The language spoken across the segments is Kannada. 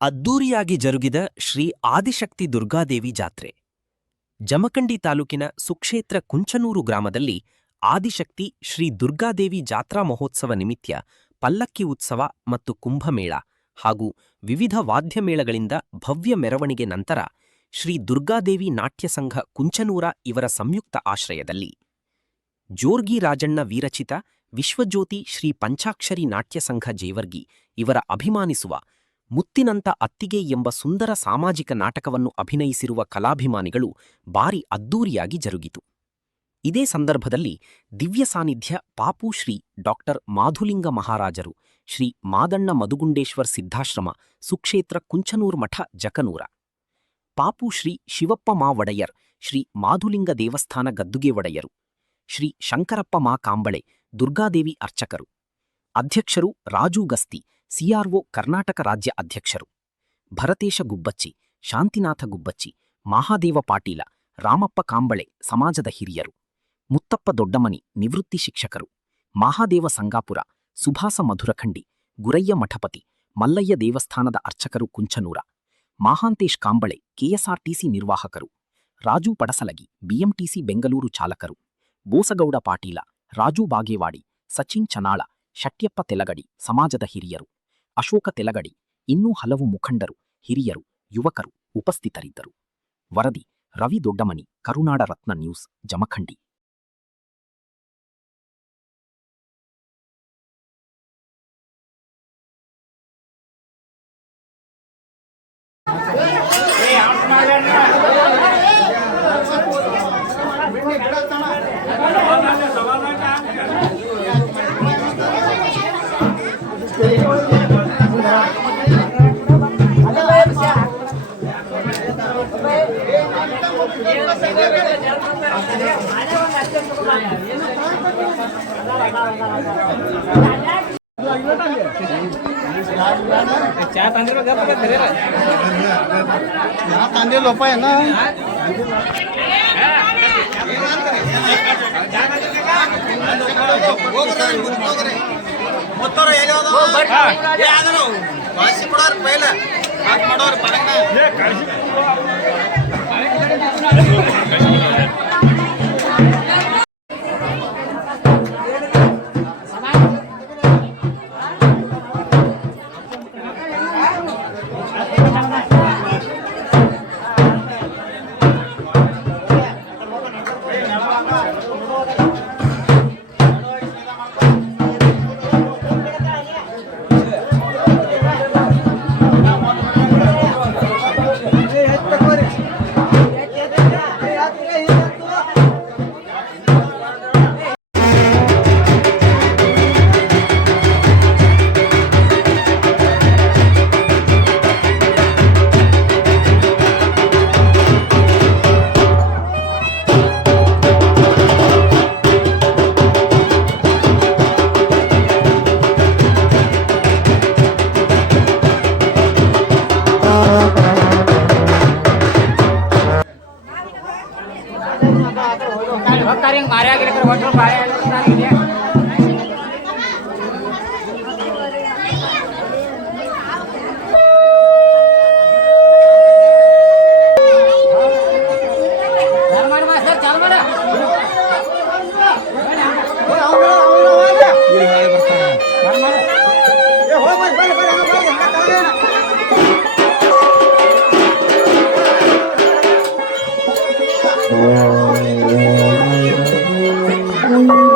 ಅದ್ದೂರಿಯಾಗಿ ಜರುಗಿದ ಶ್ರೀ ಆದಿಶಕ್ತಿ ದುರ್ಗಾದೇವಿ ಜಾತ್ರೆ. ಜಮಖಂಡಿ ತಾಲೂಕಿನ ಸುಕ್ಷೇತ್ರ ಕುಂಚನೂರು ಗ್ರಾಮದಲ್ಲಿ ಆದಿಶಕ್ತಿ ಶ್ರೀ ದುರ್ಗಾದೇವಿ ಜಾತ್ರಾ ಮಹೋತ್ಸವ ನಿಮಿತ್ತ ಪಲ್ಲಕ್ಕಿ ಉತ್ಸವ ಮತ್ತು ಕುಂಭಮೇಳ ಹಾಗೂ ವಿವಿಧ ವಾದ್ಯಮೇಳಗಳಿಂದ ಭವ್ಯ ಮೆರವಣಿಗೆ ನಂತರ ಶ್ರೀ ದುರ್ಗಾದೇವಿ ನಾಟ್ಯ ಸಂಘ ಕುಂಚನೂರ ಇವರ ಸಂಯುಕ್ತ ಆಶ್ರಯದಲ್ಲಿ ಜೋರ್ಗಿ ರಾಜಣ್ಣ ವಿರಚಿತ ವಿಶ್ವಜ್ಯೋತಿ ಶ್ರೀ ಪಂಚಾಕ್ಷರಿ ನಾಟ್ಯ ಸಂಘ ಜೇವರ್ಗಿ ಇವರ ಅಭಿಮಾನಿಸುವ ಮುತ್ತಿನಂತ ಅತ್ತಿಗೆ ಎಂಬ ಸುಂದರ ಸಾಮಾಜಿಕ ನಾಟಕವನ್ನು ಅಭಿನಯಿಸಿರುವ ಕಲಾಭಿಮಾನಿಗಳು ಭಾರಿ ಅದ್ದೂರಿಯಾಗಿ ಜರುಗಿತು. ಇದೇ ಸಂದರ್ಭದಲ್ಲಿ ದಿವ್ಯ ಸಾನ್ನಿಧ್ಯ ಪಾಪು ಶ್ರೀ ಡಾಕ್ಟರ್ ಮಾಧುಲಿಂಗ ಮಹಾರಾಜರು, ಶ್ರೀ ಮಾದಣ್ಣ ಮದುಗುಂಡೇಶ್ವರ್ ಸಿದ್ಧಾಶ್ರಮ, ಸುಕ್ಷೇತ್ರ ಕುಂಚನೂರ್ ಮಠ ಜಕನೂರ, ಪಾಪು ಶ್ರೀ ಶಿವಪ್ಪ ಮಾ ಒಡೆಯರ್, ಶ್ರೀ ಮಾಧುಲಿಂಗ ದೇವಸ್ಥಾನ ಗದ್ದುಗೆ ಒಡೆಯರು, ಶ್ರೀ ಶಂಕರಪ್ಪ ಮಾ ಕಾಂಬಳೆ, ದುರ್ಗಾದೇವಿ ಅರ್ಚಕರು. ಅಧ್ಯಕ್ಷರು ರಾಜು ಗಸ್ತಿ, ಸಿಆರ್ಒ ಕರ್ನಾಟಕ ರಾಜ್ಯ ಅಧ್ಯಕ್ಷರು. ಭರತೇಶ ಗುಬ್ಬಚ್ಚಿ, ಶಾಂತಿನಾಥ ಗುಬ್ಬಚ್ಚಿ, ಮಹಾದೇವ ಪಾಟೀಲ, ರಾಮಪ್ಪ ಕಾಂಬಳೆ ಸಮಾಜದ ಹಿರಿಯರು, ಮುತ್ತಪ್ಪ ದೊಡ್ಡಮನಿ ನಿವೃತ್ತಿ ಶಿಕ್ಷಕರು, ಮಹಾದೇವ ಸಂಗಾಪುರ, ಸುಭಾಸ ಮಧುರಖಂಡಿ, ಗುರಯ್ಯ ಮಠಪತಿ, ಮಲ್ಲಯ್ಯ ದೇವಸ್ಥಾನದ ಅರ್ಚಕರು ಕುಂಚನೂರ, ಮಹಾಂತೇಶ್ ಕಾಂಬಳೆ ಕೆಎಸ್ಆರ್ಟಿಸಿ ನಿರ್ವಾಹಕರು, ರಾಜು ಪಡಸಲಗಿ ಬಿಎಂಟಿಸಿ ಬೆಂಗಳೂರು ಚಾಲಕರು, ಬೋಸಗೌಡ ಪಾಟೀಲ, ರಾಜು ಬಾಗೇವಾಡಿ, ಸಚಿನ್ ಚನಾಳ, ಶಟ್ಯಪ್ಪ ತೆಲಗಡಿ ಸಮಾಜದ ಹಿರಿಯರು, ಅಶೋಕ ತೆಲಗಡಿ, ಇನ್ನೂ ಹಲವು ಮುಖಂಡರು, ಹಿರಿಯರು, ಯುವಕರು ಉಪಸ್ಥಿತರಿದ್ದರು. ವರದಿ ರವಿ ದೊಡ್ಡಮನಿ, ಕರುನಾಡ ರತ್ನ ನ್ಯೂಸ್, ಜಮಖಂಡಿ. तांदे लोप आहे ना पहिला मारे आगे लेकर वाटर मारे Thank you.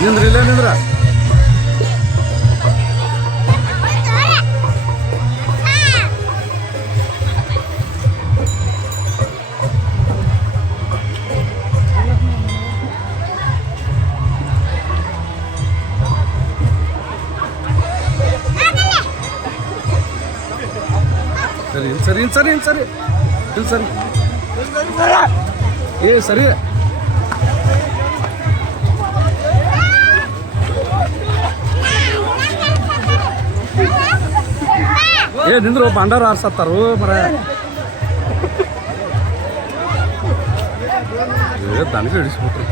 ನಿಂದ್ರ ಇಲ್ಲ ನಿಂದ್ರ ಸರಿ ಸರಿ ಸರಿ ಸರಿ ಸರಿ ಏ ಸರಿ ಏ ನಿಂದ್ರು ಬಂಡಾರ ಆರ್ಸತ್ತಾರು ಮರ ದನಗೆ ಹಿಡಿಸ್ಬಿಟ್ರು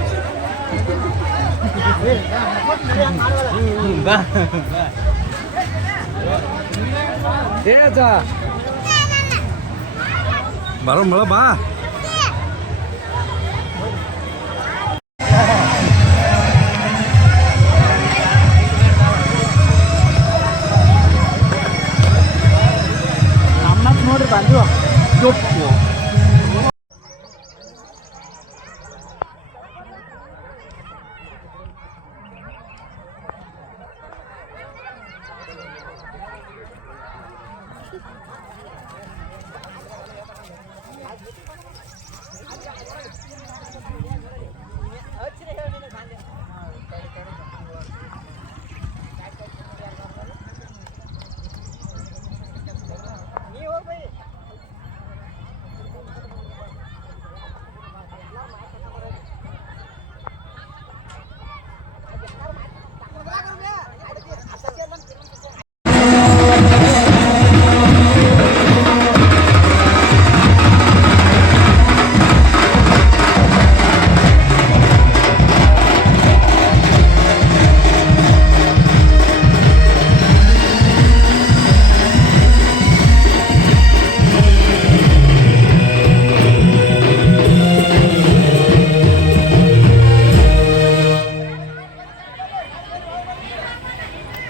ಬರೋ ಮಳ ಬಾ ನೋಡ್ರಿ ಬಂದು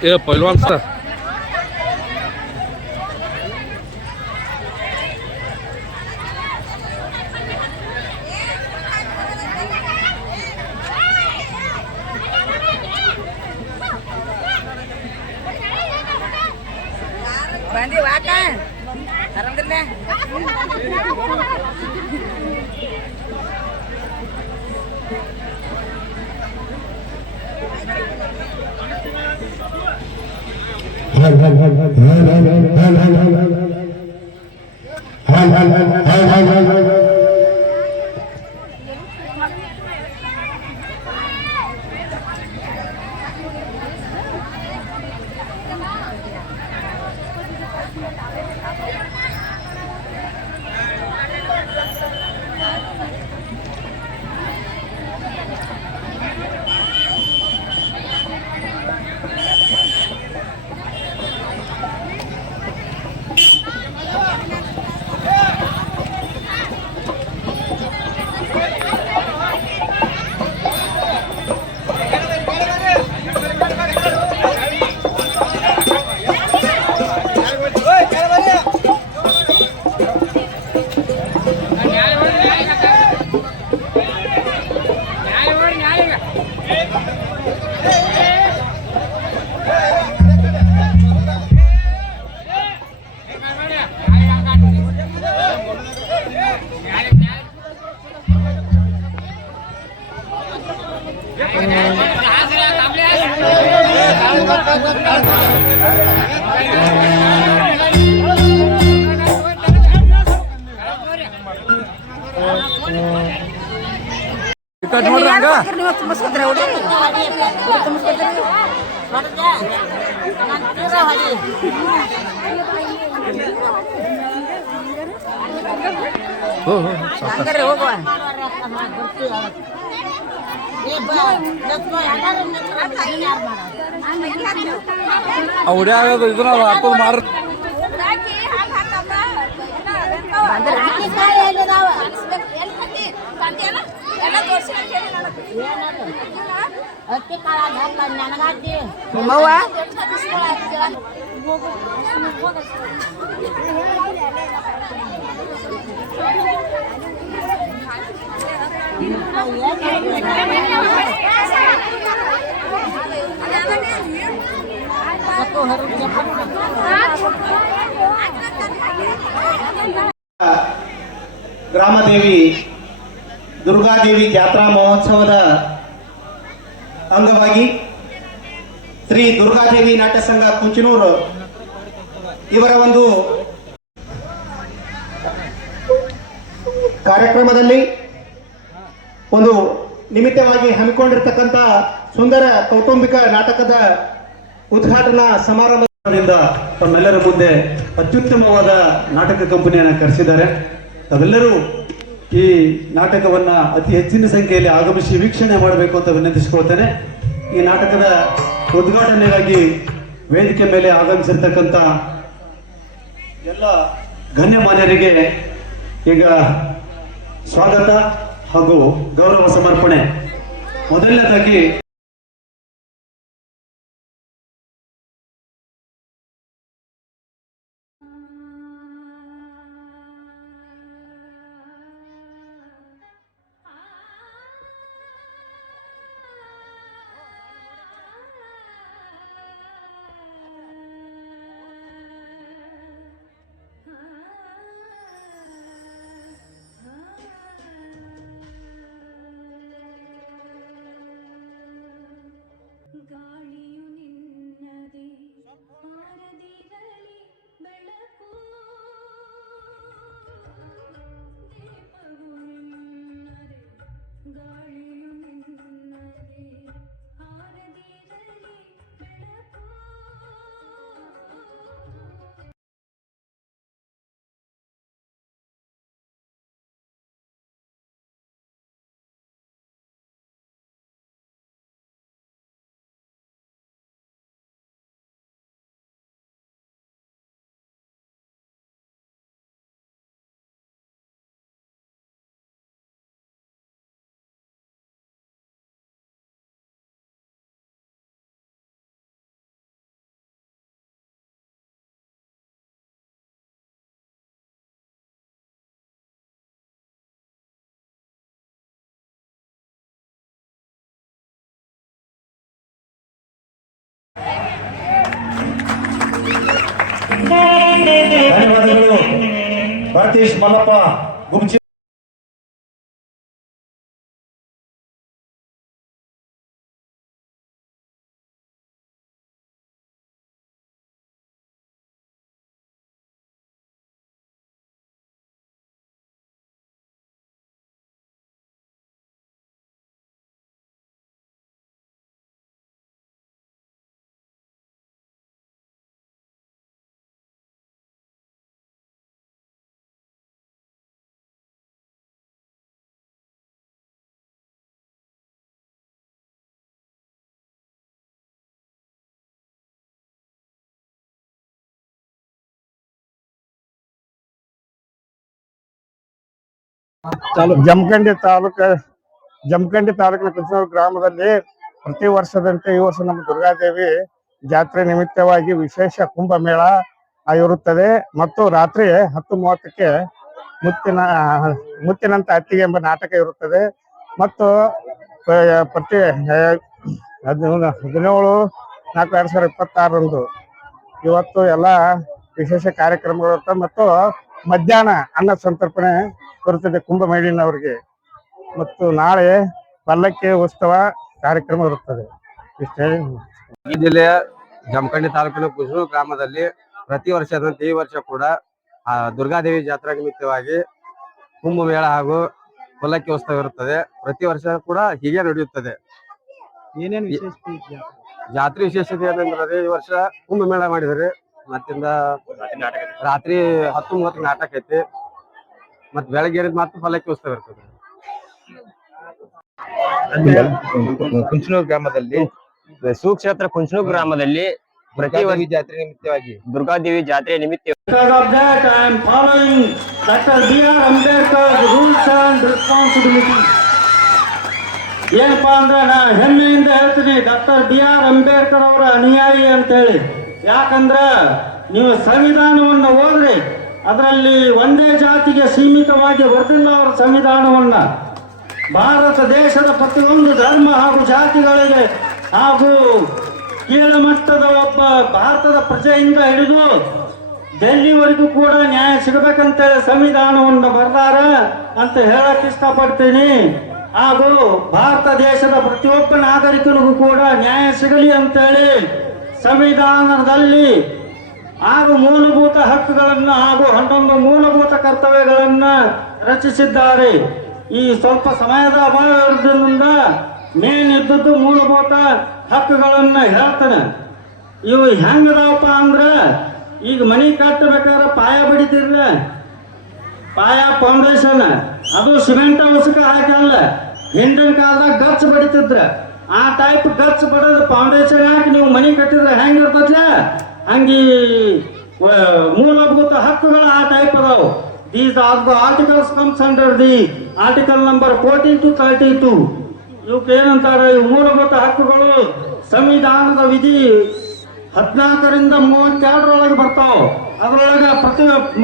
ए पहलवान सर ಬಂದಿ ವಾಕ ಆರಾಮದಿರ್ಲೆ ನೋಡ್ರಿ ಹಂಗ ಹೋಗುವ ಉಡ್ಯಾಗ ಇದನ್ನ ಹಾಕೋದು ಮಾರ ಅಕ್ಕಿ ಕಾಳ ನನಗಾತಿ ಗ್ರಾಮದೇವಿ ದುರ್ಗಾದೇವಿ ಜಾತ್ರಾ ಮಹೋತ್ಸವದ ಅಂಗವಾಗಿ ಶ್ರೀ ದುರ್ಗಾದೇವಿ ನಾಟ್ಯ ಸಂಘ ಕುಂಚನೂರು ಇವರ ಒಂದು ಕಾರ್ಯಕ್ರಮದಲ್ಲಿ ಒಂದು ನಿಮಿತ್ತವಾಗಿ ಹಮ್ಮಿಕೊಂಡಿರ್ತಕ್ಕಂಥ ಸುಂದರ ಕೌಟುಂಬಿಕ ನಾಟಕದ ಉದ್ಘಾಟನಾ ಸಮಾರಂಭದಿಂದ ತಮ್ಮೆಲ್ಲರ ಮುಂದೆ ಅತ್ಯುತ್ತಮವಾದ ನಾಟಕ ಕಂಪನಿಯನ್ನು ಕರೆಸಿದ್ದಾರೆ. ತಾವೆಲ್ಲರೂ ಈ ನಾಟಕವನ್ನು ಅತಿ ಹೆಚ್ಚಿನ ಸಂಖ್ಯೆಯಲ್ಲಿ ಆಗಮಿಸಿ ವೀಕ್ಷಣೆ ಮಾಡಬೇಕು ಅಂತ ವಿನಂತಿಸಿಕೊಳ್ತೇನೆ. ಈ ನಾಟಕದ ಉದ್ಘಾಟನೆಗಾಗಿ ವೇದಿಕೆ ಮೇಲೆ ಆಗಮಿಸಿರ್ತಕ್ಕಂಥ ಎಲ್ಲ ಗಣ್ಯಮಾನ್ಯರಿಗೆ ಈಗ ಸ್ವಾಗತ ಹಾಗೂ ಗೌರವ ಸಮರ್ಪಣೆ. ಮೊದಲನೇದಾಗಿ ಗಾಳಿಯು ನಿನ್ನದೆ ಆರದಿರಲಿ ಬೆಳಕು, ದೀಪವು ನಿನ್ನದೆ ಗಾಳಿಯು ನಿನ್ನದೆ ಆರದಿರಲಿ ಬೆಳಕು. ಧನ್ಯವಾದಗಳು. ಭಾರತೀಶ್ ಮಲ್ಲಪ್ಪ ಗುಮ್ಚಿ. ಜಮಖಂಡಿ ತಾಲೂಕಿನ ಕುಂಚನೂರು ಗ್ರಾಮದಲ್ಲಿ ಪ್ರತಿ ವರ್ಷದಂತೆ ಈ ವರ್ಷ ನಮ್ಮ ದುರ್ಗಾದೇವಿ ಜಾತ್ರೆ ನಿಮಿತ್ತವಾಗಿ ವಿಶೇಷ ಕುಂಭಮೇಳ ಇರುತ್ತದೆ ಮತ್ತು ರಾತ್ರಿ 10:30ಕ್ಕೆ ಮುತ್ತಿನಂತ ಅತ್ತಿಗೆ ಎಂಬ ನಾಟಕ ಇರುತ್ತದೆ ಮತ್ತು ಪ್ರತಿ 17/4/2026 ಇವತ್ತು ಎಲ್ಲ ವಿಶೇಷ ಕಾರ್ಯಕ್ರಮಗಳು ಇರ್ತವೆ ಮತ್ತು ಮಧ್ಯಾಹ್ನ ಅನ್ನ ಸಂತರ್ಪಣೆ ಬರುತ್ತದೆ ಕುಂಭಮೇಳಿನವರಿಗೆ ಮತ್ತು ನಾಳೆ ಪಲ್ಲಕ್ಕಿ ಉತ್ಸವ ಕಾರ್ಯಕ್ರಮ ಇರುತ್ತದೆ. ಇಷ್ಟೇ. ಈ ಜಿಲ್ಲೆಯ ಜಮಖಂಡಿ ತಾಲೂಕಿನ ಕುಂಚನೂರು ಗ್ರಾಮದಲ್ಲಿ ಪ್ರತಿ ವರ್ಷದಂತೆ ಈ ವರ್ಷ ಕೂಡ ದುರ್ಗಾದೇವಿ ಜಾತ್ರಾ ನಿಮಿತ್ತವಾಗಿ ಕುಂಭಮೇಳ ಹಾಗೂ ಪಲ್ಲಕ್ಕಿ ಉತ್ಸವ ಇರುತ್ತದೆ. ಪ್ರತಿ ವರ್ಷ ಕೂಡ ಹೀಗೆ ನಡೆಯುತ್ತದೆ. ಜಾತ್ರೆ ವಿಶೇಷತೆ ಏನಂದ್ರೆ ಈ ವರ್ಷ ಕುಂಭಮೇಳ ಮಾಡಿದರೆ ಮತ್ತಿಂದ ರಾತ್ರಿ 10:30 ನಾಟಕ ಐತಿ ಮತ್ತೆ ಬೆಳಗ್ಗೆ ಮತ್ತೆ ಪಲ್ಲಕ್ಕಿ ಉತ್ಸವ ಇರ್ತದೆ. ಕುಂಚನೂರು ಗ್ರಾಮದಲ್ಲಿ ಸುಕ್ಷೇತ್ರ ಕುಂಚನೂರು ಗ್ರಾಮದಲ್ಲಿ ಪ್ರತಿ ವರ್ಷ ಜಾತ್ರೆ ನಿಮಿತ್ತವಾಗಿ ದುರ್ಗಾದೇವಿ ಜಾತ್ರೆ ನಿಮಿತ್ತ ಏನಪ್ಪಾ ಅಂದ್ರೆ ನಾ ಹೆಮ್ಮೆಯಿಂದ ಹೇಳ್ತೀನಿ, ಡಾಕ್ಟರ್ BR ಅಂಬೇಡ್ಕರ್ ಅವರ ಅನುಯಾಯಿ ಅಂತ ಹೇಳಿ. ಯಾಕಂದ್ರ ನೀವು ಸಂವಿಧಾನವನ್ನು ಓದ್ರಿ, ಅದರಲ್ಲಿ ಒಂದೇ ಜಾತಿಗೆ ಸೀಮಿತವಾಗಿ ಬರೆದಿಲ್ಲ ಅವರ ಸಂವಿಧಾನವನ್ನ. ಭಾರತ ದೇಶದ ಪ್ರತಿಯೊಂದು ಧರ್ಮ ಹಾಗೂ ಜಾತಿಗಳಿಗೆ ಹಾಗೂ ಕೀಳಮಟ್ಟದ ಒಬ್ಬ ಭಾರತದ ಪ್ರಜೆಯಿಂದ ಹಿಡಿದು ಡೆಲ್ಲಿವರೆಗೂ ಕೂಡ ನ್ಯಾಯ ಸಿಗಬೇಕಂತೇಳಿ ಸಂವಿಧಾನವನ್ನು ಬರ್ದಾರ ಅಂತ ಹೇಳಕ್ ಇಷ್ಟಪಡ್ತೀನಿ. ಹಾಗೂ ಭಾರತ ದೇಶದ ಪ್ರತಿಯೊಬ್ಬ ನಾಗರಿಕನಿಗೂ ಕೂಡ ನ್ಯಾಯ ಸಿಗಲಿ ಅಂತೇಳಿ ಸಂವಿಧಾನದಲ್ಲಿ 6 ಮೂಲಭೂತ ಹಕ್ಕುಗಳನ್ನು ಹಾಗೂ 11 ಮೂಲಭೂತ ಕರ್ತವ್ಯಗಳನ್ನು ರಚಿಸಿದ್ದಾರೆ. ಈ ಸ್ವಲ್ಪ ಸಮಯದ ಅಭಾವ ಇರೋದ್ರಿಂದ ಮೇನ್ ಇದ್ದದ್ದು ಮೂಲಭೂತ ಹಕ್ಕುಗಳನ್ನ ಹೇಳ್ತಾನೆ. ಇವು ಹೆಂಗದವಪ್ಪ ಅಂದ್ರ, ಈಗ ಮನಿ ಕಟ್ಟಬೇಕಾದ್ರೆ ಪಾಯ ಬಡಿತಿರ್ಲ, ಪಾಯ ಫೌಂಡೇಶನ್ ಅದು ಸಿಮೆಂಟ್ ಅವಶ್ಯಕ ಹಾಕಲ್ಲ. ಹಿಂದಿನ ಕಾಲದಾಗ ಗಚ್ ಬಡಿತಿದ್ರ, ಆ ಟೈಪ್ ಗಚ್ ಬಡೋದು ಫೌಂಡೇಶನ್ ಹಾಕಿ ನೀವು ಮನಿ ಕಟ್ಟಿದ್ರೆ ಹೆಂಗಿರ್ತದ್ಲ ಹಂಗಿ ಮೂಲಭೂತ ಹಕ್ಕುಗಳು ಆ ಟೈಪ್ ಅದಾವು. These are the articles comes under the article number 14 to 32. ಇವಕ್ಕೆ ಏನಂತಾರೆ, ಇವು ಮೂಲಭೂತ ಹಕ್ಕುಗಳು ಸಂವಿಧಾನದ ವಿಧಿ 14ರಿಂದ 32 ಬರ್ತಾವ. ಅದರೊಳಗೆ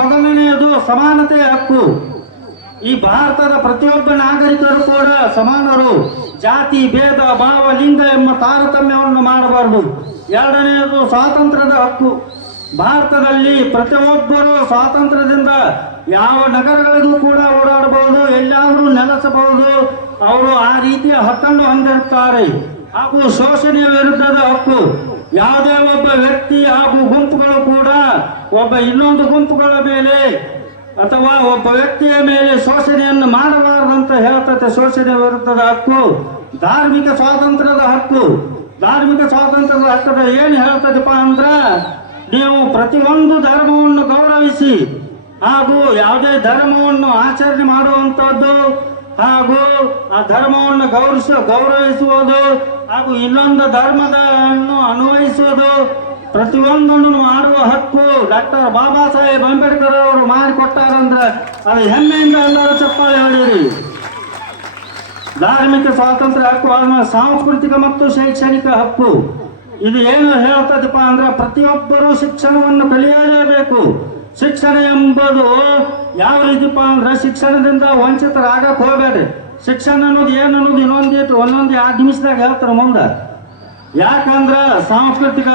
ಮೊದಲನೆಯದು ಸಮಾನತೆಯ ಹಕ್ಕು. ಈ ಭಾರತದ ಪ್ರತಿಯೊಬ್ಬ ನಾಗರಿಕರು ಕೂಡ ಸಮಾನರು, ಜಾತಿ ಭೇದ ಭಾವ ಲಿಂಗ ಎಂಬ ತಾರತಮ್ಯವನ್ನು ಮಾಡಬಾರದು. ಎರಡನೆಯದು ಸ್ವಾತಂತ್ರ್ಯದ ಹಕ್ಕು. ಭಾರತದಲ್ಲಿ ಪ್ರತಿಯೊಬ್ಬರು ಸ್ವಾತಂತ್ರ್ಯದಿಂದ ಯಾವ ನಗರಗಳಿಗೂ ಕೂಡ ಓಡಾಡಬಹುದು, ಎಲ್ಲಾದರೂ ನೆಲೆಸಬಹುದು. ಅವರು ಆ ರೀತಿಯ ಹಕ್ಕನ್ನು ಹೊಂದಿರುತ್ತಾರೆ. ಹಾಗೂ ಶೋಷಣೆಯ ವಿರುದ್ಧದ ಹಕ್ಕು. ಯಾವುದೇ ಒಬ್ಬ ವ್ಯಕ್ತಿ ಹಾಗೂ ಗುಂಪುಗಳು ಕೂಡ ಒಬ್ಬ ಇನ್ನೊಂದು ಗುಂಪುಗಳ ಮೇಲೆ ಅಥವಾ ಒಬ್ಬ ವ್ಯಕ್ತಿಯ ಮೇಲೆ ಶೋಷಣೆಯನ್ನು ಮಾಡಬಾರದಂತ ಹೇಳ್ತದೆ ಶೋಷಣೆ ವಿರುದ್ಧದ ಹಕ್ಕು. ಧಾರ್ಮಿಕ ಸ್ವಾತಂತ್ರ್ಯದ ಹಕ್ಕು. ಧಾರ್ಮಿಕ ಸ್ವಾತಂತ್ರ್ಯದ ಹಕ್ಕದ ಏನು ಹೇಳ್ತದಪ್ಪ ಅಂದ್ರ, ನೀವು ಪ್ರತಿಯೊಂದು ಧರ್ಮವನ್ನು ಗೌರವಿಸಿ ಹಾಗೂ ಯಾವುದೇ ಧರ್ಮವನ್ನು ಆಚರಣೆ ಮಾಡುವಂಥದ್ದು ಹಾಗೂ ಆ ಧರ್ಮವನ್ನು ಗೌರವಿಸುವುದು ಹಾಗೂ ಇನ್ನೊಂದು ಧರ್ಮವನ್ನು ಅನ್ವಯಿಸುವುದು ಪ್ರತಿಯೊಂದನ್ನು ಮಾಡುವ ಹಕ್ಕು ಡಾಕ್ಟರ್ ಬಾಬಾ ಸಾಹೇಬ್ ಅಂಬೇಡ್ಕರ್ ಅವರು ಮಾಡಿಕೊಟ್ಟಾರಂದ್ರೆ ಅದು ಹೆಮ್ಮೆಯಿಂದ ಎಲ್ಲರೂ ಚಪ್ಪಾಳೆ ಹೊಡೆಯಿರಿ. ಧಾರ್ಮಿಕ ಸ್ವಾತಂತ್ರ್ಯ ಹಕ್ಕು, ಸಾಂಸ್ಕೃತಿಕ ಮತ್ತು ಶೈಕ್ಷಣಿಕ ಹಕ್ಕು. ಇದು ಏನು ಹೇಳ್ತದಪ್ಪ ಅಂದ್ರೆ, ಪ್ರತಿಯೊಬ್ಬರೂ ಶಿಕ್ಷಣವನ್ನು ಕಲಿಯಲೇಬೇಕು. ಶಿಕ್ಷಣ ಎಂಬುದು ಯಾವ ರೀತಿಪ್ಪ ಅಂದ್ರೆ, ಶಿಕ್ಷಣದಿಂದ ವಂಚಿತರಾಗಕ್ಕೆ ಹೋಗಬೇಡ್ರಿ. ಶಿಕ್ಷಣ ಅನ್ನೋದು ಏನು ಅನ್ನೋದು ಇನ್ನೊಂದಿಟ್ಟು ಒಂದೊಂದು 2 ನಿಮಿಷದಾಗ ಹೇಳ್ತಾರೆ ಮುಂದೆ. ಯಾಕಂದ್ರೆ ಸಾಂಸ್ಕೃತಿಕ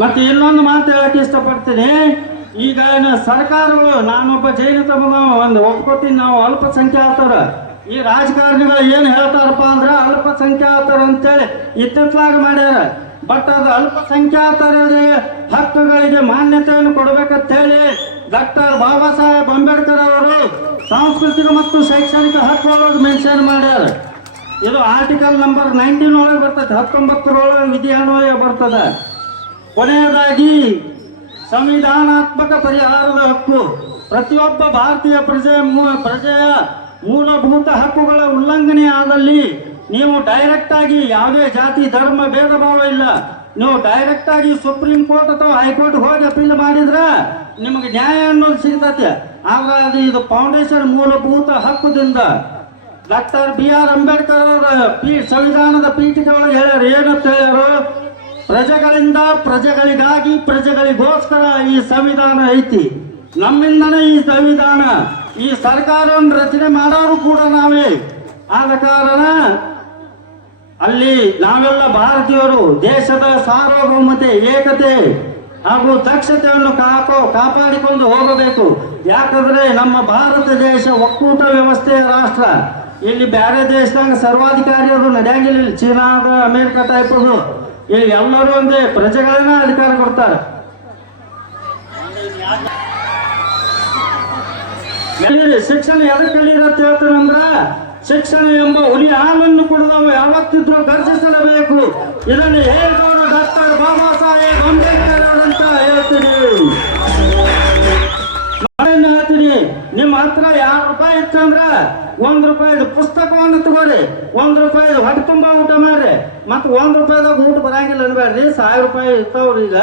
ಮತ್ತೆ ಇನ್ನೊಂದು ಮಾತು ಹೇಳಕ್ಕೆ ಇಷ್ಟಪಡ್ತೀನಿ. ಈಗ ಸರ್ಕಾರಗಳು, ನಾನೊಬ್ಬ ಜೈನ ತಮ್ಮ ಒಂದು ಒಪ್ಕೋತೀನಿ, ನಾವು ಅಲ್ಪಸಂಖ್ಯಾತರ ಈ ರಾಜಕಾರಣಿಗಳು ಏನು ಹೇಳ್ತಾರಪ್ಪ ಅಂದ್ರೆ ಅಲ್ಪಸಂಖ್ಯಾತರು ಅಂತೇಳಿ ಇತ್ತಿತ್ತಲಾಗ ಮಾಡ್ಯಾರ. ಬಟ್ ಅದು ಅಲ್ಪಸಂಖ್ಯಾತರಿಗೆ ಹಕ್ಕುಗಳಿಗೆ ಮಾನ್ಯತೆಯನ್ನು ಕೊಡಬೇಕಂತೇಳಿ ಡಾಕ್ಟರ್ ಬಾಬಾ ಸಾಹೇಬ್ ಅಂಬೇಡ್ಕರ್ ಅವರು ಸಾಂಸ್ಕೃತಿಕ ಮತ್ತು ಶೈಕ್ಷಣಿಕ ಹಕ್ಕುಗಳನ್ನು ಮೆನ್ಷನ್ ಮಾಡ್ಯಾರ. ಇದು ಆರ್ಟಿಕಲ್ ನಂಬರ್ 19 ಒಳಗೆ ಬರ್ತದೆ, 19 ವಿಧಿಯನ್ವಯ ಬರ್ತದೆ. ಕೊನೆಯದಾಗಿ ಸಂವಿಧಾನಾತ್ಮಕ ಪರಿಹಾರದ ಹಕ್ಕು. ಪ್ರತಿಯೊಬ್ಬ ಭಾರತೀಯ ಪ್ರಜೆಯ ಮೂಲಭೂತ ಹಕ್ಕುಗಳ ಉಲ್ಲಂಘನೆ ಆದಲ್ಲಿ ನೀವು ಡೈರೆಕ್ಟ್ ಆಗಿ ಯಾವುದೇ ಜಾತಿ ಧರ್ಮ ಭೇದ ಭಾವ ಇಲ್ಲ, ನೀವು ಡೈರೆಕ್ಟ್ ಆಗಿ ಸುಪ್ರೀಂ ಕೋರ್ಟ್ ಅಥವಾ ಹೈಕೋರ್ಟ್ ಹೋಗಿ ಅಪೀಲ್ ಮಾಡಿದ್ರೆ ನಿಮಗೆ ನ್ಯಾಯ ಅನ್ನೋದು ಸಿಗ್ತತೆ. ಆದ್ರೆ ಅದು ಇದು ಫೌಂಡೇಶನ್ ಮೂಲಭೂತ ಹಕ್ಕುದಿಂದ ಡಾಕ್ಟರ್ BR ಅಂಬೇಡ್ಕರ್ ಅವರ ಸಂವಿಧಾನದ ಪೀಠಿಕೆ ಒಳಗೆ ಹೇಳ್ಯಾರ. ಏನಂತ ಹೇಳ್ಯಾರು, ಪ್ರಜೆಗಳಿಂದ ಪ್ರಜೆಗಳಿಗಾಗಿ ಪ್ರಜೆಗಳಿಗೋಸ್ಕರ ಈ ಸಂವಿಧಾನ ಐತಿ. ನಮ್ಮಿಂದನೇ ಈ ಸಂವಿಧಾನ, ಈ ಸರ್ಕಾರವನ್ನು ರಚನೆ ಮಾಡೋರು ಕೂಡ ನಾವೇ. ಆದ ಕಾರಣ ಅಲ್ಲಿ ನಾವೆಲ್ಲ ಭಾರತೀಯರು ದೇಶದ ಸಾರ್ವಭೌಮತೆ, ಏಕತೆ ಹಾಗೂ ದಕ್ಷತೆಯನ್ನು ಕಾಪಾಡಿಕೊಂಡು ಹೋಗಬೇಕು. ಯಾಕಂದ್ರೆ ನಮ್ಮ ಭಾರತ ದೇಶ ಒಕ್ಕೂಟ ವ್ಯವಸ್ಥೆಯ ರಾಷ್ಟ್ರ. ಇಲ್ಲಿ ಬೇರೆ ದೇಶದಾಗ ಸರ್ವಾಧಿಕಾರಿ ಅದು ನಡೆಯಂಗಿಲ್ಲ. ಇಲ್ಲಿ ಚೀನಾದ ಅಮೇರಿಕ ಟೈಪ್ ಅದು, ಇಲ್ಲಿ ಎಲ್ಲರೂ ಒಂದೇ ಪ್ರಜೆಗಳನ್ನ ಅಧಿಕಾರ ಕೊಡ್ತಾರೆ. ಶಿಕ್ಷಣ ಎದಕ್ಕೆ ಕಲಿಯತ್ತೆ ಹೇಳ್ತಾರಂದ್ರ, ಶಿಕ್ಷಣ ಎಂಬ ಹುಲಿ ಹಾಲನ್ನು ಕುಡಿದವ ಯಾವತ್ತಿದ್ರೂ ಗರ್ಜಿಸಲೇಬೇಕು. ಇದನ್ನು ಹೇಳಿದವರು ಡಾಕ್ಟರ್ ಬಾಬಾ ಸಾಹೇಬ್ ಅಂಬೇಡ್ಕರ್ ಅಂತ ಹೇಳ್ತೀನಿ. ನಿಮ್ಮ ಹತ್ರ 2 ರೂಪಾಯಿ ಇತ್ತಂದ್ರ 1 ರೂಪಾಯಿದ ಪುಸ್ತಕವನ್ನು ತಗೋರಿ, 1 ರೂಪಾಯಿ ಹೊಟ್ಟೆ ತುಂಬಾ ಊಟ ಮಾಡ್ರಿ. ಮತ್ತೆ 1 ರೂಪಾಯಿದಾಗ ಊಟ ಬರಂಗಿಲ್ಲ ಅನ್ಬೇಡ್ರಿ. 1000 ರೂಪಾಯಿ ಇರ್ತಾವ್ರಿ. ಈಗ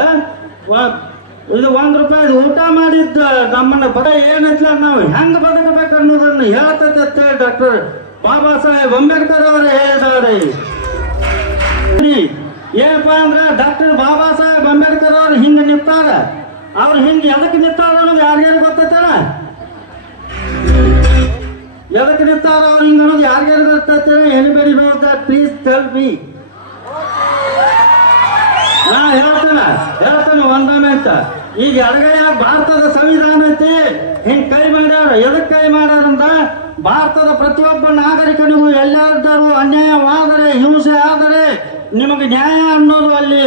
ಇದು 1 ರೂಪಾಯಿ ಊಟ ಮಾಡಿದ್ದ ನಮ್ಮನ್ನ ಬರ ಏನೈತ್ಲ ನಾವು ಹೆಂಗ್ ಬದುಕಬೇಕು ಅನ್ನೋದನ್ನು ಹೇಳ್ತೈತೆ ಡಾಕ್ಟರ್ ಬಾಬಾ ಸಾಹೇಬ್ ಅಂಬೇಡ್ಕರ್ ಅವರೇ ಹೇಳಿದ್ದಾರೆ. ಏನಪ್ಪ ಅಂದ್ರೆ ಡಾಕ್ಟರ್ ಬಾಬಾ ಸಾಹೇಬ್ ಅಂಬೇಡ್ಕರ್ ಅವ್ರು ಹಿಂಗೆ ನಿಂತಾರ. ಅವ್ರು ಹಿಂಗೆ ಎದಕ್ಕೆ ನಿಂತಾರ ಅನ್ನೋದು ಯಾರಿಗಾರು ಗೊತ್ತೈತಲ್ಲ? ಎದಕ್ಕೆ ನಿಂತಾರ ಅವ್ರು ಹಿಂಗೆ ಅನ್ನೋದು ಯಾರಿಗಾರು ಗೊತ್ತೈತೆ? Anybody knows that please tell me. ನಾ ಹೇಳ್ತೇನೆ ಒಂದೊಮ್ಮೆ ಅಂತ. ಈಗ ಎಡಗೈ ಭಾರತದ ಸಂವಿಧಾನ ಐತಿ, ಹಿಂಗ್ ಕೈ ಮಾಡ್ಯಾರ. ಎದಕ್ ಕೈ ಮಾಡ್ಯಾರಂತ, ಭಾರತದ ಪ್ರತಿಯೊಬ್ಬ ನಾಗರಿಕನಿಗೂ ಎಲ್ಲಾದರೂ ಅನ್ಯಾಯವಾದರೆ, ಹಿಂಸೆ ಆದರೆ ನಿಮಗೆ ನ್ಯಾಯ ಅನ್ನೋದು ಅಲ್ಲಿ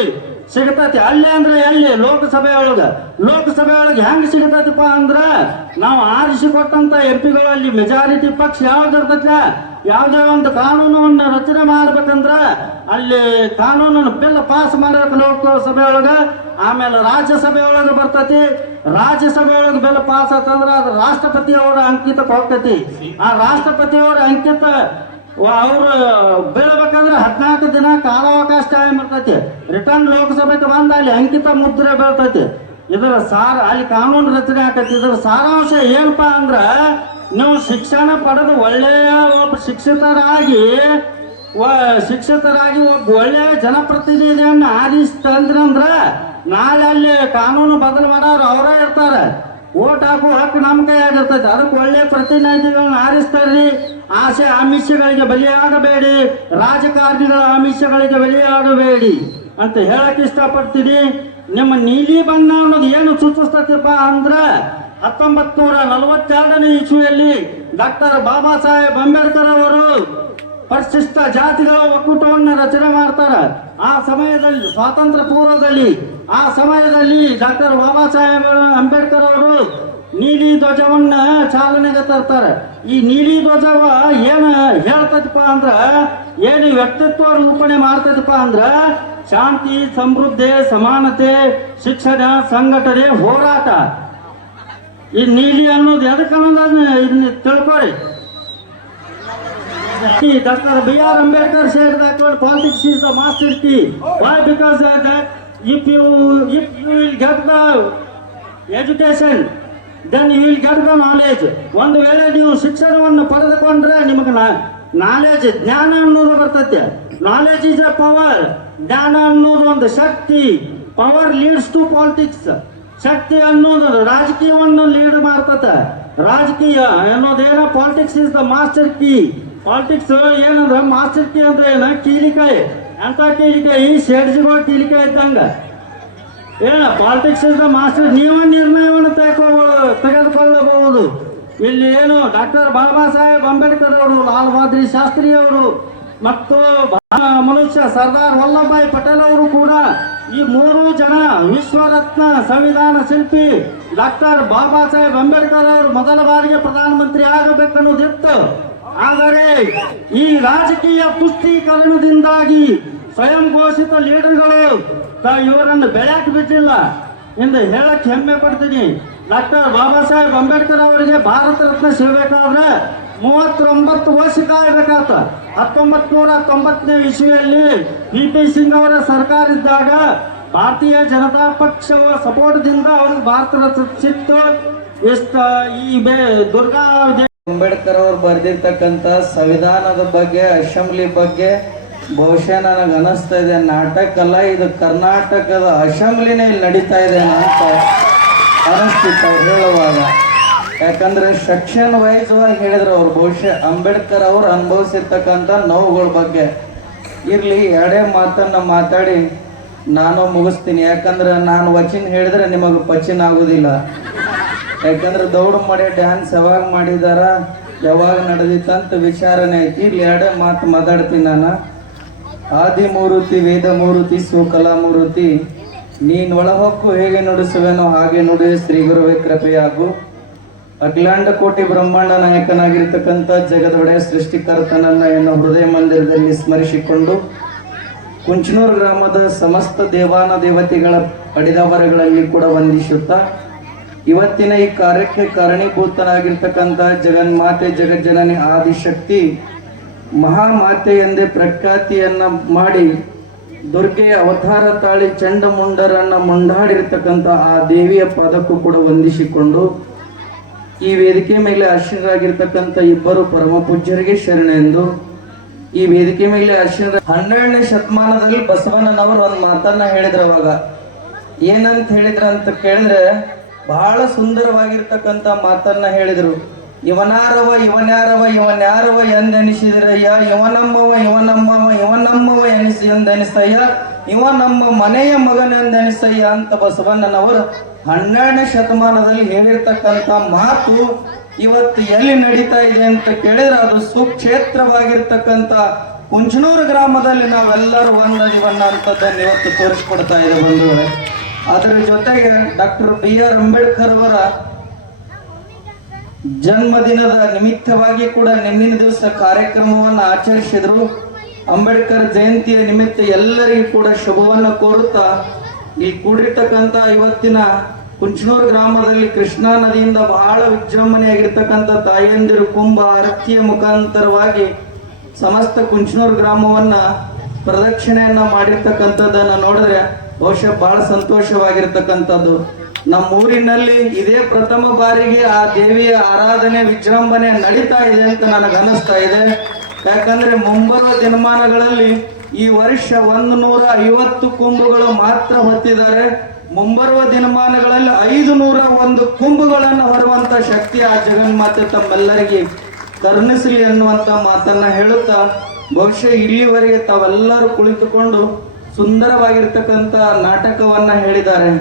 ಸಿಗತೈತಿ. ಅಲ್ಲಿ ಅಂದ್ರೆ ಎಲ್ಲಿ? ಲೋಕಸಭೆ ಒಳಗೆ ಹೆಂಗ್ ಸಿಗತೈತಿಪ್ಪ ಅಂದ್ರ, ನಾವು ಆರಿಸಿ ಕೊಟ್ಟಂತ ಎಂಪಿಗಳು ಅಲ್ಲಿ ಮೆಜಾರಿಟಿ ಪಕ್ಷ ಯಾವ್ದು ಇರ್ತೈತಿ, ಯಾವುದೇ ಒಂದು ಕಾನೂನನ್ನು ರಚನೆ ಮಾಡ್ಬೇಕಂದ್ರ ಅಲ್ಲಿ ಕಾನೂನನ್ನು ಬಿಲ್ ಪಾಸ್ ಮಾಡಬೇಕು ಲೋಕಸಭೆ ಒಳಗ. ಆಮೇಲೆ ರಾಜ್ಯಸಭೆ ಒಳಗೆ ಬರ್ತೈತಿ. ರಾಜ್ಯಸಭೆ ಒಳಗೆ ಬಿಲ್ ಪಾಸ್ ಆತಂದ್ರ ಅದು ರಾಷ್ಟ್ರಪತಿಯವರ ಅಂಕಿತಕ್ಕೆ ಹೋಗ್ತೈತಿ. ಆ ರಾಷ್ಟ್ರಪತಿಯವರ ಅಂಕಿತ ಅವ್ರು ಬೀಳ್ಬೇಕಂದ್ರೆ 14 ದಿನ ಕಾಲಾವಕಾಶ ಟೈಮ್ ಇರ್ತೈತಿ. ರಿಟರ್ನ್ ಲೋಕಸಭೆಗೆ ಬಂದ ಅಲ್ಲಿ ಅಂಕಿತ ಮುದ್ರೆ ಬೀಳ್ತೈತಿ. ಇದರ ಅಲ್ಲಿ ಕಾನೂನು ರಚನೆ ಆಕೈತಿ. ಇದರ ಸಾರಾಂಶ ಏನಪ್ಪಾ ಅಂದ್ರ, ನೀವು ಶಿಕ್ಷಣ ಪಡೆದು ಒಳ್ಳೆಯ ಒಬ್ಬ ಶಿಕ್ಷಿತರಾಗಿ ಒಬ್ಬ ಒಳ್ಳೆಯ ಜನಪ್ರತಿನಿಧಿಯನ್ನ ಆರಿಸ್ತಂದ್ರ ನಾಳೆ ಅಲ್ಲಿ ಕಾನೂನು ಬದಲು ಮಾಡೋರು ಅವರೇ ಇರ್ತಾರೆ. ಓಟ್ ಹಾಕೋ ಹಕ್ಕು ನಮ್ಮ ಕೈಯಾಗಿರ್ತೈತೆ. ಅದಕ್ಕೆ ಒಳ್ಳೆ ಪ್ರತಿನಿಧಿಗಳನ್ನ ಆರಿಸ್ತಾರ್ರಿ. ಆಸೆ ಆಮಿಷಗಳಿಗೆ ಬಲಿಯಾಗಬೇಡಿ, ರಾಜಕಾರಣಿಗಳ ಆಮಿಷಗಳಿಗೆ ಬಲಿಯಾಗಬೇಡಿ ಅಂತ ಹೇಳಕ್ ಇಷ್ಟಪಡ್ತೀನಿ. ನಿಮ್ಮ ನೀಲಿ ಬಣ್ಣ ಅನ್ನೋದು ಏನು ಸೂಚಿಸ್ತೈತಪ್ಪ ಅಂದ್ರ, 1942ನೇ ಇಸ್ವಿಯಲ್ಲಿ ಡಾಕ್ಟರ್ ಬಾಬಾ ಸಾಹೇಬ್ ಅಂಬೇಡ್ಕರ್ ಅವರು ಪರಿಶಿಷ್ಟ ಜಾತಿಗಳ ಒಕ್ಕೂಟವನ್ನು ರಚನೆ ಮಾಡ್ತಾರ. ಆ ಸಮಯದಲ್ಲಿ ಸ್ವಾತಂತ್ರ್ಯ ಪೂರ್ವದಲ್ಲಿ ಆ ಸಮಯದಲ್ಲಿ ಡಾಕ್ಟರ್ ಬಾಬಾ ಸಾಹೇಬ್ ಅಂಬೇಡ್ಕರ್ ಅವರು ನೀಲಿ ಧ್ವಜವನ್ನ ಚಾಲನೆಗೆ ತರ್ತಾರೆ. ಈ ನೀಲಿ ಧ್ವಜವ ಏನು ಹೇಳ್ತೈತಪ್ಪ ಅಂದ್ರ, ಏನು ವ್ಯಕ್ತಿತ್ವ ರೂಪಣೆ ಮಾಡ್ತೈತಪ್ಪ ಅಂದ್ರ, ಶಾಂತಿ, ಸಮೃದ್ಧಿ, ಸಮಾನತೆ, ಶಿಕ್ಷಣ, ಸಂಘಟನೆ, ಹೋರಾಟ. ಈ ನೀಲಿ ಅನ್ನೋದು ಎದಕ್ಕೆ ಅನ್ನೋದನ್ನ ಇದನ್ನ ತಿಳ್ಕೊರಿ. Dr. B.R. Ambedkar said that politics is the master key. Why? Because if you will get the education, then you will get the knowledge. ಒಂದು ವೇಳೆ ನೀವು ಶಿಕ್ಷಣವನ್ನು ಪಡೆದುಕೊಂಡ್ರೆ ನಿಮಗೆ ನಾಲೆಜ್, ಜ್ಞಾನ ಅನ್ನೋದು ಬರ್ತೈತೆ. Knowledge is a power. ಜ್ಞಾನ ಅನ್ನೋದು ಒಂದು ಶಕ್ತಿ. Power leads to politics. ಶಕ್ತಿ ಅನ್ನೋದು ರಾಜಕೀಯವನ್ನು ಲೀಡ್ ಮಾಡ್ತತೆ. ರಾಜಕೀಯ ಅನ್ನೋದೇನ, politics is the master key. Politics ಏನಂದ್ರೆ ಮಾಸ್ಟರ್ ಕೀ ಅಂದ್ರೆ ಏನ, ಕೀಲಿಕಾಯಿ. ಅಂತ ಕೀಲಿಕಾಯಿ ಶೇಡ್ಜಿಗಳು ಕೀಲಿಕಾಯಿ ಇದ್ದಂಗ. ಏನ ಪಾಲಿಟಿಕ್ಸ್ ಇಸ್ ದ ಮಾಸ್ಟರ್. ನೀವ ನಿರ್ಣಯವನ್ನು ತೆಗೆದುಕೊಳ್ಳಬಹುದು. ಇಲ್ಲಿ ಏನು ಡಾಕ್ಟರ್ ಬಾಬಾ ಸಾಹೇಬ್ ಅಂಬೇಡ್ಕರ್ ಅವರು, ಲಾಲ್ ಬಹದ್ದೂರ್ ಶಾಸ್ತ್ರಿ ಅವರು ಮತ್ತು ಮನುಷ್ಯ ಸರ್ದಾರ್ ವಲ್ಲಭಭಾಯಿ ಪಟೇಲ್ ಅವರು ಕೂಡ, ಈ 3 ಜನ ವಿಶ್ವರತ್ನ ಸಂವಿಧಾನ ಶಿಲ್ಪಿ ಡಾಕ್ಟರ್ ಬಾಬಾ ಸಾಹೇಬ್ ಅಂಬೇಡ್ಕರ್ ಅವರು ಮೊದಲ ಬಾರಿಗೆ ಪ್ರಧಾನಮಂತ್ರಿ ಆಗಬೇಕನ್ನೋದಿತ್ತು. ಆದರೆ ಈ ರಾಜಕೀಯ ಪುಷ್ಟೀಕರಣದಿಂದಾಗಿ ಸ್ವಯಂ ಘೋಷಿತ ಲೀಡರ್ಗಳು ಇವರನ್ನು ಬೆಳೆಯಕ್ಕೆ ಬಿಟ್ಟಿಲ್ಲ ಎಂದು ಹೇಳಕ್ ಹೆಮ್ಮೆ ಪಡ್ತೀನಿ. ಡಾಕ್ಟರ್ ಬಾಬಾ ಸಾಹೇಬ್ ಅಂಬೇಡ್ಕರ್ ಅವರಿಗೆ ಭಾರತ ರತ್ನ ಸಿಗಬೇಕಾದ್ರೆ 39 ವರ್ಷ ಕಾಯಬೇಕಾತ. 1990ನೇ ಇಸ್ವಿಯಲ್ಲಿ VP ಸಿಂಗ್ ಅವರ ಸರ್ಕಾರ ಇದ್ದಾಗ ಭಾರತೀಯ ಜನತಾ ಪಕ್ಷದ ಸಪೋರ್ಟ್ದಿಂದ ಅವ್ರಿಗೆ ಭಾರತ ರತ್ನ ಸಿಕ್ತು. ಈ ದುರ್ಗಾ ಅಂಬೇಡ್ಕರ್ ಅವರು ಬರೆದಿರ್ತಕ್ಕಂಥ ಸಂವಿಧಾನದ ಬಗ್ಗೆ, ಅಸೆಂಬ್ಲಿ ಬಗ್ಗೆ ಬಹುಶಃ ನನಗೆ ಅನಿಸ್ತಾ ಇದೆ ನಾಟಕ ಅಲ್ಲ, ಇದು ಕರ್ನಾಟಕದ ಅಸೆಂಬ್ಲಿನೇ ಇಲ್ಲಿ ನಡೀತಾ ಇದೆ ಅಂತ ಅನಿಸ್ತಿತ್ತು ಅವ್ರು ಹೇಳುವಾಗ. ಯಾಕಂದ್ರೆ ಸೆಕ್ಷನ್ ವೈಸ್ ಹೇಳಿದ್ರು ಅವ್ರು. ಬಹುಶಃ ಅಂಬೇಡ್ಕರ್ ಅವರು ಅನುಭವಿಸಿರ್ತಕ್ಕಂಥ ನೋವುಗಳ ಬಗ್ಗೆ ಇರ್ಲಿ, ಎರಡೇ ಮಾತನ್ನ ಮಾತಾಡಿ ನಾನು ಮುಗಿಸ್ತೀನಿ. ಯಾಕಂದ್ರೆ ನಾನು ವಚನ ಹೇಳಿದ್ರೆ ನಿಮಗೆ ಪಚಿನ ಆಗೋದಿಲ್ಲ. ಯಾಕಂದ್ರೆ ದೌಡು ಮಾಡಿ ಡ್ಯಾನ್ಸ್ ಯಾವಾಗ ಮಾಡಿದಾರ, ಯಾವಾಗ ನಡೆದಿತ್ತಂತ ವಿಚಾರನೆ ಐತಿ. ಇಲ್ಲಿ ಎರಡೇ ಮಾತು ಮಾತಾಡ್ತೀನಿ ನಾನು. ಆದಿಮೂರುತಿ, ವೇದಮೂರುತಿ, ಸುಕಲಾಮೂರುತಿ, ನೀನ್ ಒಳಹೊಕ್ಕು ಹೇಗೆ ನುಡಿಸುವೆನೋ ಹಾಗೆ ನುಡಿ, ಶ್ರೀ ಗುರುವೇ ಕೃಪೆಯಾಗು. ಅಖಿಲಾಂಡ ಕೋಟಿ ಬ್ರಹ್ಮಾಂಡ ನಾಯಕನಾಗಿರ್ತಕ್ಕಂಥ ಜಗದೊಡೆಯ ಸೃಷ್ಟಿಕರ್ತನನ್ನ ಎನ್ನ ಹೃದಯ ಮಂದಿರದಲ್ಲಿ ಸ್ಮರಿಸಿಕೊಂಡು ಕುಂಚನೂರು ಗ್ರಾಮದ ಸಮಸ್ತ ದೇವಾನ ದೇವತೆಗಳ ಪಡಿದಾವರಗಳಲ್ಲಿ ಕೂಡ ವಂದಿಸುತ್ತಾ, ಇವತ್ತಿನ ಈ ಕಾರ್ಯಕ್ಕೆ ಕಾರಣೀಭೂತನಾಗಿರ್ತಕ್ಕಂಥ ಜಗನ್ಮಾತೆ, ಜಗಜ್ಜನನಿ, ಆದಿಶಕ್ತಿ, ಮಹಾಮಾತೆ ಎಂದೇ ಪ್ರಖ್ಯಾತಿಯನ್ನ ಮಾಡಿ ದುರ್ಗೆಯ ಅವತಾರ ತಾಳಿ ಚಂಡಮುಂಡರನ್ನ ಮುಂಡಾಡಿರ್ತಕ್ಕಂಥ ಆ ದೇವಿಯ ಪದಕ್ಕೂ ಕೂಡ ವಂದಿಸಿಕೊಂಡು, ಈ ವೇದಿಕೆ ಮೇಲೆ ಆಶ್ರಯರಾಗಿರ್ತಕ್ಕಂಥ ಇಬ್ಬರು ಪರಮ ಪೂಜ್ಯರಿಗೆ ಶರಣೆಂದು ಈ ವೇದಿಕೆ ಮೇಲೆ ಅರ್ಶಿಣ 12ನೇ ಶತಮಾನದಲ್ಲಿ ಬಸವಣ್ಣನವರು ಒಂದು ಮಾತನ್ನ ಹೇಳಿದ್ರು. ಅವಾಗ ಏನಂತ ಹೇಳಿದ್ರ ಅಂತ ಕೇಳಿದ್ರೆ ಬಹಳ ಸುಂದರವಾಗಿರ್ತಕ್ಕಂಥ ಮಾತನ್ನ ಹೇಳಿದ್ರು. ಇವನಾರವ ಇವನ್ಯಾರವ ಎಂದೆನಿಸಿದ್ರಯ್ಯ, ಇವನಮ್ಮವ ಇವನಮ್ಮವ ಎಂದೆನಿಸಯ್ಯ, ಇವ ನಮ್ಮ ಮನೆಯ ಮಗನೆಂದೆನಿಸಯ್ಯ ಅಂತ ಬಸವಣ್ಣನವರು 12ನೇ ಶತಮಾನದಲ್ಲಿ ಹೇಳಿರ್ತಕ್ಕಂಥ ಮಾತು ಇವತ್ತು ಎಲ್ಲಿ ನಡೀತಾ ಇದೆ ಅಂತ ಕೇಳಿದ್ರೆ ಅದು ಸುಕ್ಷೇತ್ರವಾಗಿರ್ತಕ್ಕಂಥ ಕುಂಚನೂರು ಗ್ರಾಮದಲ್ಲಿ ನಾವೆಲ್ಲರೂ ಒಂದದಿವನ್ನ ಅಂತದನ್ನು ಇವತ್ತು ತೋರಿಸ್ಕೊಡ್ತಾ ಇದೆ ಬಂಧುಗಳೇ. ಅದರ ಜೊತೆಗೆ ಡಾಕ್ಟರ್ BR ಅಂಬೇಡ್ಕರ್ ಅವರ ಜನ್ಮದಿನದ ನಿಮಿತ್ತವಾಗಿ ಕೂಡ ನಿನ್ನಿನ ದಿವಸ ಕಾರ್ಯಕ್ರಮವನ್ನು ಆಚರಿಸಿದ್ರು. ಅಂಬೇಡ್ಕರ್ ಜಯಂತಿಯ ನಿಮಿತ್ತ ಎಲ್ಲರಿಗೂ ಕೂಡ ಶುಭವನ್ನ ಕೋರುತ್ತಾ ಇಲ್ಲಿ ಕೂಡಿರ್ತಕ್ಕಂಥ ಇವತ್ತಿನ ಕುಂಚನೂರು ಗ್ರಾಮದಲ್ಲಿ ಕೃಷ್ಣಾ ನದಿಯಿಂದ ಬಹಳ ವಿಜೃಂಭಣೆಯಾಗಿರ್ತಕ್ಕಂಥ ತಾಯಂದಿರು ಕುಂಭ ಆರತಿಯ ಮುಖಾಂತರವಾಗಿ ಸಮಸ್ತ ಕುಂಚನೂರು ಗ್ರಾಮವನ್ನ ಪ್ರದಕ್ಷಿಣೆಯನ್ನ ಮಾಡಿರ್ತಕ್ಕಂಥದ್ದನ್ನ ನೋಡಿದ್ರೆ ಬಹುಶಃ ಬಹಳ ಸಂತೋಷವಾಗಿರ್ತಕ್ಕಂಥದ್ದು. ನಮ್ಮೂರಿನಲ್ಲಿ ಇದೇ ಪ್ರಥಮ ಬಾರಿಗೆ ಆ ದೇವಿಯ ಆರಾಧನೆ ವಿಜೃಂಭಣೆ ನಡೀತಾ ಇದೆ ಅಂತ ನನಗನ್ನಿಸ್ತಾ ಇದೆ. ಯಾಕಂದ್ರೆ ಮುಂಬರುವ ದಿನಮಾನಗಳಲ್ಲಿ ಈ ವರ್ಷ 150 ಕುಂಭಗಳು ಮಾತ್ರ ಹೊತ್ತಿದ್ದಾರೆ. ಮುಂಬರುವ ದಿನಮಾನಗಳಲ್ಲಿ 501 ಕುಂಭಗಳನ್ನು ಹೊರುವಂತ ಶಕ್ತಿ ಆ ಜಗನ್ಮಾತೆ ತಮ್ಮೆಲ್ಲರಿಗೆ ಕರುಣಿಸಲಿ ಅನ್ನುವಂತ ಮಾತನ್ನ ಹೇಳುತ್ತಾ ಬಹುಶಃ ಇಲ್ಲಿವರೆಗೆ ತಾವೆಲ್ಲರೂ ಕುಳಿತುಕೊಂಡು ಸುಂದರವಾಗಿರ್ತಕ್ಕಂಥ ನಾಟಕವನ್ನ ಹೇಳಿದ್ದಾರೆ.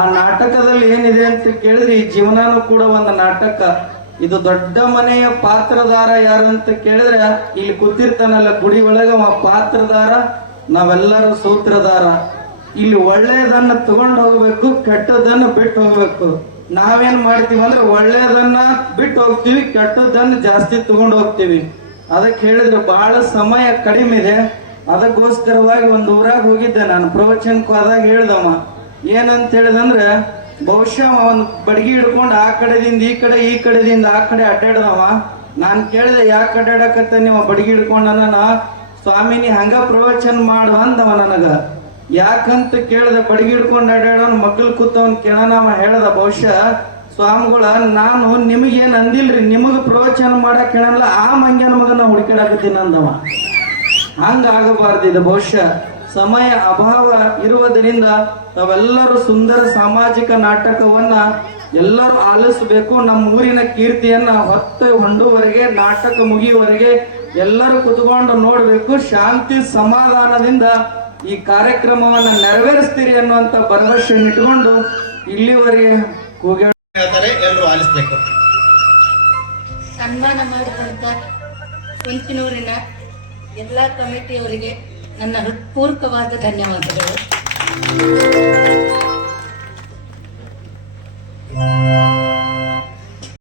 ಆ ನಾಟಕದಲ್ಲಿ ಏನಿದೆ ಅಂತ ಕೇಳಿದ್ರೆ ಈ ಜೀವನನೂ ಕೂಡ ಒಂದು ನಾಟಕ. ಇದು ದೊಡ್ಡ ಮನೆಯ ಪಾತ್ರಧಾರ ಯಾರು ಅಂತ ಕೇಳಿದ್ರೆ ಇಲ್ಲಿ ಕೂತಿರ್ತಾನಲ್ಲ ಗುಡಿ ಒಳಗೆ ಅವ ಪಾತ್ರಧಾರ, ನಾವೆಲ್ಲರೂ ಸೂತ್ರಧಾರ. ಇಲ್ಲಿ ಒಳ್ಳೆಯದನ್ನ ತಗೊಂಡು ಹೋಗ್ಬೇಕು, ಕೆಟ್ಟದನ್ನು ಬಿಟ್ಟು ಹೋಗ್ಬೇಕು. ನಾವೇನ್ ಮಾಡ್ತೀವಿ ಅಂದ್ರೆ ಒಳ್ಳೆಯದನ್ನ ಬಿಟ್ಟು ಹೋಗ್ತೀವಿ, ಕೆಟ್ಟದನ್ನು ಜಾಸ್ತಿ ತಗೊಂಡು ಹೋಗ್ತೀವಿ. ಅದಕ್ಕೆ ಹೇಳಿದ್ರೆ ಬಹಳ ಸಮಯ ಕಡಿಮೆ ಇದೆ. ಅದಕ್ಕೋಸ್ಕರವಾಗಿ ಒಂದು ಊರಾಗ ಹೋಗಿದ್ದೆ ನಾನು, ಪ್ರವಚನಕ್ಕೆ ಹೋದಾಗ ಹೇಳ್ದವ ಏನಂತ ಹೇಳಿದಂದ್ರೆ ಬಹುಶಃ ಒಂದು ಬಡಗಿ ಹಿಡ್ಕೊಂಡು ಆ ಕಡೆದಿಂದ ಈ ಕಡೆ ಈ ಕಡೆದಿಂದ ಆ ಕಡೆ ಅಡ್ಡಾಡ್ದವ. ನಾನು ಕೇಳಿದೆ ಯಾಕೆ ಅಡ್ಡಾಡಕತ್ತ ನೀವು ಬಡಗಿ ಹಿಡ್ಕೊಂಡನ? ಸ್ವಾಮಿನಿ ಹಂಗ ಪ್ರವಚನ ಮಾಡು ಅಂದವ ನನಗ. ಯಾಕಂತ ಕೇಳಿದೆ ಬಡಗಿ ಹಿಡ್ಕೊಂಡು ಅಡ್ಡಾಡೋನ್ ಮಕ್ಕಳು ಕೂತವನ್ ಕೇಳೋಣ. ಅವ ಹೇಳ್ದ ಬಹುಶಃ ಸ್ವಾಮಿಗಳ ನಾನು ನಿಮಗೇನು ಅಂದಿಲ್ರಿ, ನಿಮಗೆ ಪ್ರವಚನ ಮಾಡಕ್ ಹೇಳಲ್ಲ, ಆ ಮಂಗ್ಯನ ಮಗನ ಹುಡುಕಾಡಕತ್ತೀನಿ ಅಂದವ. ಹಂಗ ಆಗಬಾರ್ದಿದೆ. ಬಹುಶಃ ಸಮಯ ಅಭಾವ ಇರುವುದರಿಂದ ತಾವೆಲ್ಲರೂ ಸುಂದರ ಸಾಮಾಜಿಕ ನಾಟಕವನ್ನ ಎಲ್ಲರೂ ಆಲಿಸಬೇಕು. ನಮ್ಮ ಊರಿನ ಕೀರ್ತಿಯನ್ನ ಹೊತ್ತು ಹೊಂಡುವವರೆಗೆ ನಾಟಕ ಮುಗಿಯುವವರೆಗೆ ಎಲ್ಲರೂ ಕುತ್ಕೊಂಡು ನೋಡ್ಬೇಕು. ಶಾಂತಿ ಸಮಾಧಾನದಿಂದ ಈ ಕಾರ್ಯಕ್ರಮವನ್ನ ನೆರವೇರಿಸ್ತೀರಿ ಅನ್ನುವಂತ ಭರವಸೆ ಇಟ್ಕೊಂಡು ಇಲ್ಲಿವರೆಗೆ ಎಲ್ಲರೂ ಆಲಿಸ್ಬೇಕು. ಸನ್ಮಾನ ಮಾಡಿದಂಥ ಕುಂಚನೂರಿನ ಎಲ್ಲ ಕಮಿಟಿಯವರಿಗೆ ನನ್ನ ಹೃತ್ಪೂರ್ವಕವಾದ ಧನ್ಯವಾದಗಳು.